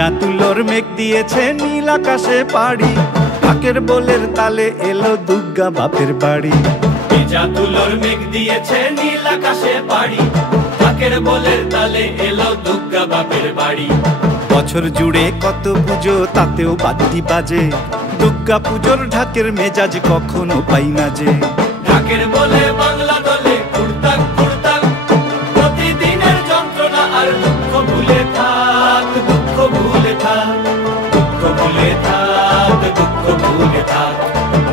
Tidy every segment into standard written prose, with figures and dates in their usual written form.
ভেজা তুলোর মেঘ দিয়েছে নীল আকাশে পাড়ি, ঢাকের বোলের তালে এলো দুর্গা বাপের বাড়ি। ভেজা তুলোর মেঘ দিয়েছে নীল আকাশে পাড়ি, ঢাকের বোলের তালে এলো দুর্গা বাপের বাড়ি। বছর জুড়ে কত পুজো তাতেও বাদ্যি বাজে, দুর্গা পুজোর ঢাকের মেজাজ কখনো পাই না যে। ঢাকের বলে বাংলা দলে কুড়তাক কুড়তাক, প্রতিদিনের যন্ত্রণা আর দুঃখ ভুলে থাক, দুঃখ ভুলে থাক, দুঃখ ভুলে থাক, দুঃখ ভুলে থাক,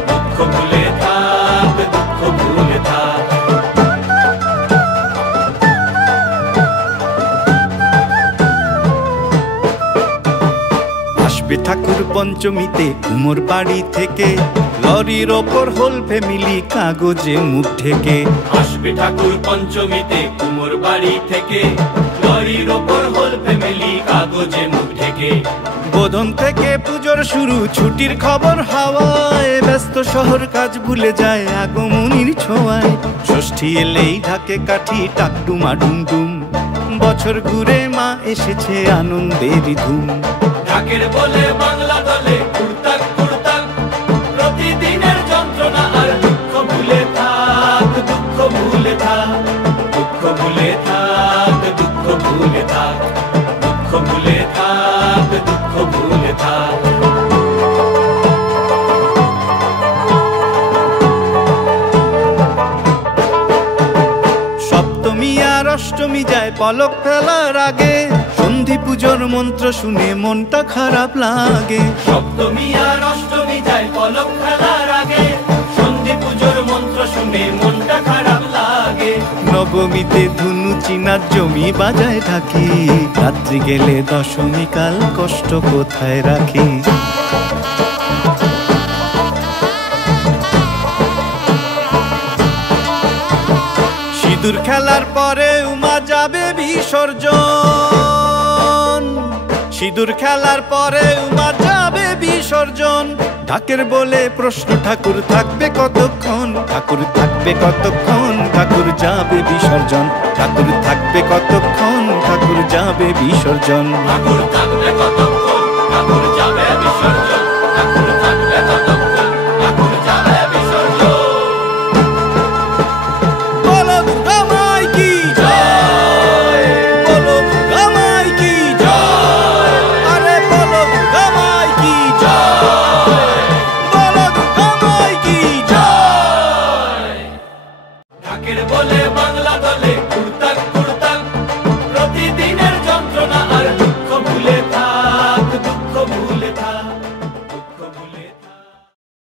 দুঃখ ভুলে থাক, দুঃখ ভুলে থাক। আসবে ঠাকুর পঞ্চমীতে কুমোর বাড়ি থেকে, লরির ওপর হোল ফ্যামিলি কাগজে মুখ ঢেকে। আসবে ঠাকুর পঞ্চমীতে কুমোর বাড়ি থেকে, লরির ওপর হোল ফ্যামিলি কাগজে মুখ ঢেকে। বোধন থেকে পুজোর শুরু, ছুটির খবর হাওয়ায়, ব্যস্ত শহর কাজ ভুলে যায় আগমনীর ছোঁয়ায়। ষষ্ঠী এলেই ঢাকে কাঠি টাকডুমা ডুমডুম, বছর ঘুরে মা এসেছে আনন্দেরই ধুম। ঢাকের বলে বাংলা দলে কুড়তাক কুড়তাক, প্রতিদিনের যন্ত্রণা আর দুঃখ ভুলে থাক, দুঃখ ভুলে থাক, দুঃখ ভুলে থাক, দুঃখ ভুলে থাক, দুঃখ ভুলে থাক, দুঃখ ভুলে থাক। সপ্তমী আর অষ্টমী যায় পলক ফেলার আগে, সন্ধি পুজোর মন্ত্র শুনে মনটা খারাপ লাগে। সপ্তমী আর অষ্টমী যায় পলক ফেলার আগে, সন্ধি পুজোর মন্ত্র শুনে মনটা খারাপ লাগে। নবমীতে ধুনু চিনার জমি বাজায় থাকি, রাত্রি গেলে দশমী কাল কষ্ট কোথায় রাখি। সিঁদুর খেলার পরে উমা যাবে বিসর্জন, সিঁদুর খেলার পরে উমা যাবে বিসর্জন। ঢাকের বলে প্রশ্ন ঠাকুর থাকবে কতক্ষণ, ঠাকুর থাকবে কতক্ষণ, ঠাকুর যাবে বিসর্জন। ঠাকুর থাকবে কতক্ষণ, ঠাকুর যাবে বিসর্জন। ঠাকুর থাকবে কতক্ষণ, ঠাকুর যাবে বিসর্জন। ঠাকুর